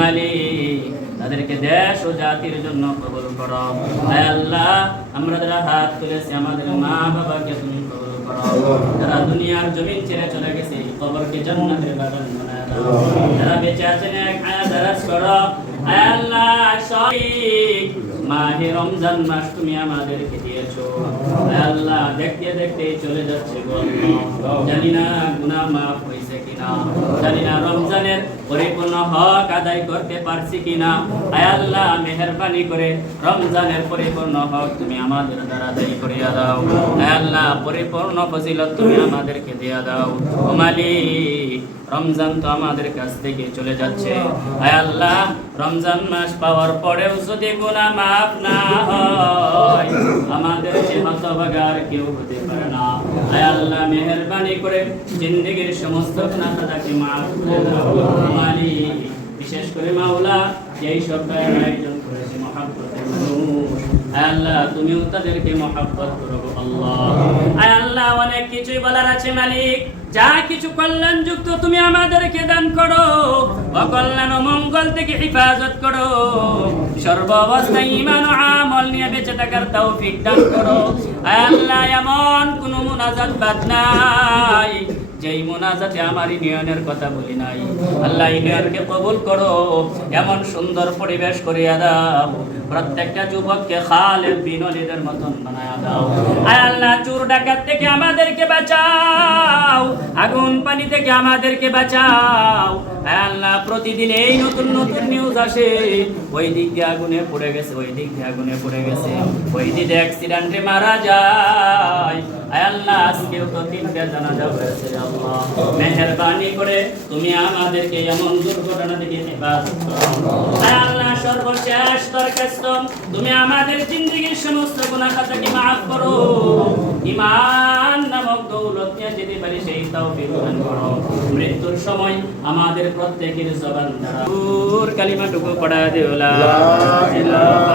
মালিক তাদেরকে দেশ ও জাতির জন্য কবুল করো। আয় আল্লাহ, আমরা যারা হাত তুলেছি আমাদের মা বাবাকে তুমি কবুল করো। যারা দুনিয়ার জমিন ছেড়ে চলে গেছে কবরকে জান্নাতের বাগান বানায় দাও। যারা বেঁচে আছেন এক হায়াত দারাজ করো। আয় আল্লাহ, সঠিক মাহে রমজান মাস তুমি আমাদেরকে দিয়েছো। আয় আল্লাহ, দেখতে দেখতে চলে যাচ্ছে গো আল্লাহ। জানি না গুনাহ মাফ হয়েছে কিনা, জানি না রমজানের পরিপূর্ণ হক আদায় করতে পারছি কিনা। আয় আল্লাহ, মেহেরবানি করে রমজানের পরিপূর্ণ হক তুমি আমাদের দ্বারা আদায় করিয়া দাও। আয় আল্লাহ, পরিপূর্ণ ফজিলত তুমি আমাদেরকে দিয়া দাও। ও মালিক, রমজান তো আমাদের কাছ থেকে চলে যাচ্ছে। আয় আল্লাহ, রমজান মাস পাওয়ার পরেও যদি গুনাহ মাফ না হয়, আমাদের যে হতভাগার কেউ হতে পারে না। আয় আল্লাহ, মেহেরবানি করে জিন্দেগীর সমস্ত গুনাহ খাতাকে মাফ করে দাও। মালিক, বিশেষ করে মাওলা, যেই সপ্তাহের আয়োজন করেছে মহব্বতের মানুষ, আয় আল্লাহ, তুমিও তাদেরকে মহব্বত করো আল্লাহ। আয় আল্লাহ, অনেক কিছুই বলার আছে মালিক, যা কিছু কল্যাণ যুক্ত তুমি আমাদেরকে দান করো, অকল্যাণ ও মঙ্গল থেকে হেফাজত করো। সর্ব অবস্থায় ঈমান ও আমল নিয়ে বেঁচে থাকার তৌফিক দান করো। আয় আল্লাহ, এমন কোন মুনাজাত বাদ নাই যেই মুনাজাতে আমার ইউনিয়নের কথা বলি নাই। আল্লাহ, ইউনিয়নকে কবুল করো, এমন সুন্দর পরিবেশ করিয়া দাও, প্রত্যেকটা যুবককে খালেদ বিন ওয়ালিদের মতন বানায়া দাও। আয় আল্লাহ, চোর ডাকাত থেকে আমাদেরকে বাঁচাও, আগুন পানি থেকে আমাদেরকে বাঁচাও। আয় আল্লাহ, প্রতিদিন এই নতুন নতুন নিউজ আসে, ওই দিক দিয়ে আগুনে পড়ে গেছে, ওই দিক দিয়ে আগুনে পড়ে গেছে, ওই দিকে অ্যাক্সিডেন্টে মারা যায়। আয় আল্লাহ, আজকেও তো 3টা জানাজা হয়েছে। আল্লাহ, মেহেরবানি করে তুমি আমাদেরকে এমন দুর্ঘটনা থেকে হেফাজত করো। আয় আল্লাহ, সর্বশেষ দরখাস্ত, তুমি আমাদের জিন্দেগীর সমস্ত গুনাহ খাতাকে মাফ করো। ঈমান নামক দৌলত নিয়ে যেতে পারি সেই তৌফিক দান করো। মৃত্যুর সময় আমাদের প্রত্যেকের জবান দ্বারা কালিমাটুকু পড়া দিও, লা ইলাহা